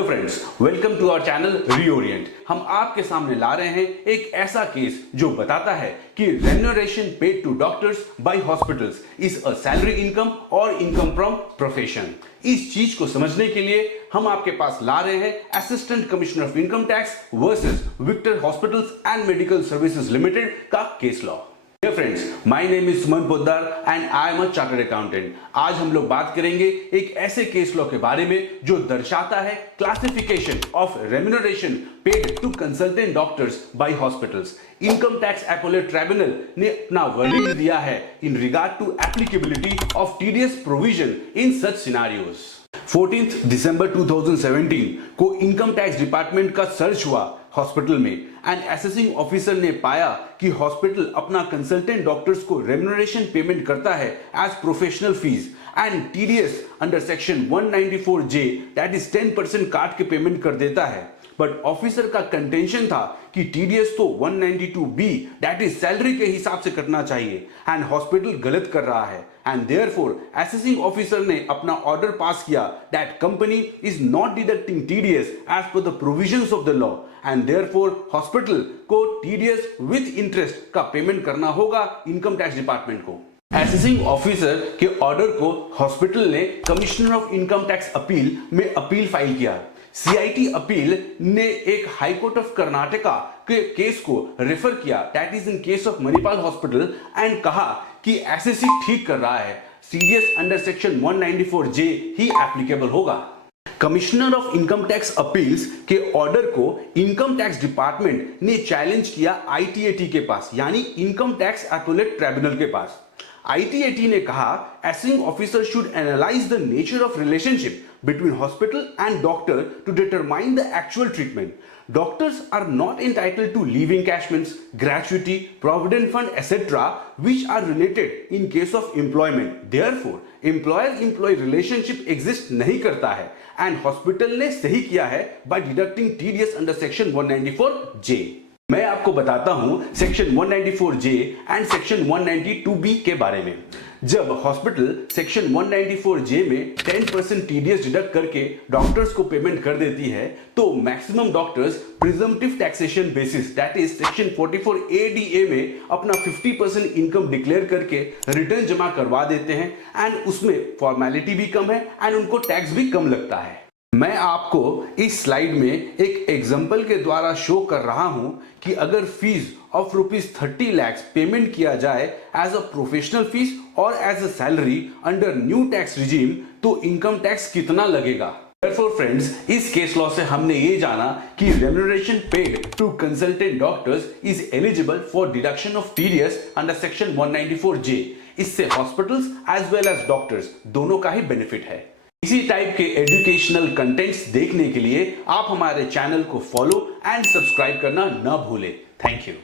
Hello friends, welcome to our channel Reorient. हम आपके सामने ला रहे हैं एक ऐसा केस जो बताता है कि remuneration paid to doctors by hospitals is a salary income और इनकम फ्रॉम प्रोफेशन। इस चीज को समझने के लिए हम आपके पास ला रहे हैं assistant commissioner of income tax versus Victor hospitals and medical services limited का case law. Dear friends, my name is Suman Poddar and I am a chartered accountant। आज हम लोग बात करेंगे एक ऐसे केस लॉ के बारे में जो दर्शाता है classification of remuneration paid to consultant doctors by hospitals. Income tax appellate tribunal ने अपना वर्डिक्ट दिया है in regard to applicability of TDS provision in such scenarios. 14 दिसंबर 2017 को इनकम टैक्स डिपार्टमेंट का सर्च हुआ हॉस्पिटल में एंड असेसिंग ऑफिसर ने पाया कि हॉस्पिटल अपना कंसल्टेंट डॉक्टर्स को रेम्यूनरेशन पेमेंट करता है as professional fees and TDS under section 194J that is 10% काट के पेमेंट कर देता है। बट ऑफिसर का कंटेंशन था कि टीडीएस तो 192B दैट इज सैलरी के हिसाब से कटना चाहिए एंड हॉस्पिटल गलत कर रहा है एंड देयरफॉर असेसिंग ऑफिसर ने अपना ऑर्डर पास किया that company is not deducting TDS as per the provisions of the law and therefore hospital को टीडीएस विद इंटरेस्ट का पेमेंट करना होगा इनकम टैक्स डिपार्टमेंट को। असेसिंग ऑफिसर के order को हॉस्पिटल ने commissioner of income tax appeal में appeal file किया। सीआईटी अपील ने एक हाई कोर्ट ऑफ कर्नाटका के केस को रेफर किया that is in case of Manipal hospital and कहा कि एसएससी ठीक कर रहा है, सीडीएस अंडर सेक्शन 194J ही एप्लीकेबल होगा। Commissioner of income tax appeals के ऑर्डर को इनकम टैक्स डिपार्टमेंट ने चैलेंज किया आईटीएटी के पास, यानी इनकम टैक्स एपोलेट ट्राइब्यूनल के पास। ITAT ने कहा assessing officer should analyse the nature of relationship between hospital and doctor to determine the actual treatment. Doctors are not entitled to leave encashments, gratuity, provident fund, etc., which are related in case of employment. Therefore, employer-employee relationship exist नहीं करता है and hospital ने सही किया है by deducting TDS under section 194J. मैं आपको बताता हूं section 194J and section 192B के बारे में। जब हॉस्पिटल सेक्शन 194J में 10% टीडीएस डिडक्ट करके डॉक्टर्स को पेमेंट कर देती है तो maximum doctors presumptive taxation basis that is section 44ADA में अपना 50% इनकम डिक्लेयर करके रिटर्न जमा करवा देते हैं एंड उसमें फॉर्मेलिटी भी कम है एंड उनको टैक्स भी कम लगता है। मैं आपको इस स्लाइड में एक एग्जांपल के द्वारा शो कर रहा हूं कि अगर फीस ऑफ ₹30 लाख पेमेंट किया जाए एज अ प्रोफेशनल फीस और as a salary under new tax regime तो इनकम टैक्स कितना लगेगा। Therefore friends, इस केस लॉ से हमने ये जाना कि remuneration paid to consultant doctors is eligible for deduction of TDS under section 194J। इससे hospitals as well as doctors दोनों का ही बेनिफिट है। इसी टाइप के एजुकेशनल कंटेंट्स देखने के लिए आप हमारे चैनल को फॉलो एंड सब्सक्राइब करना न भूलें। Thank you.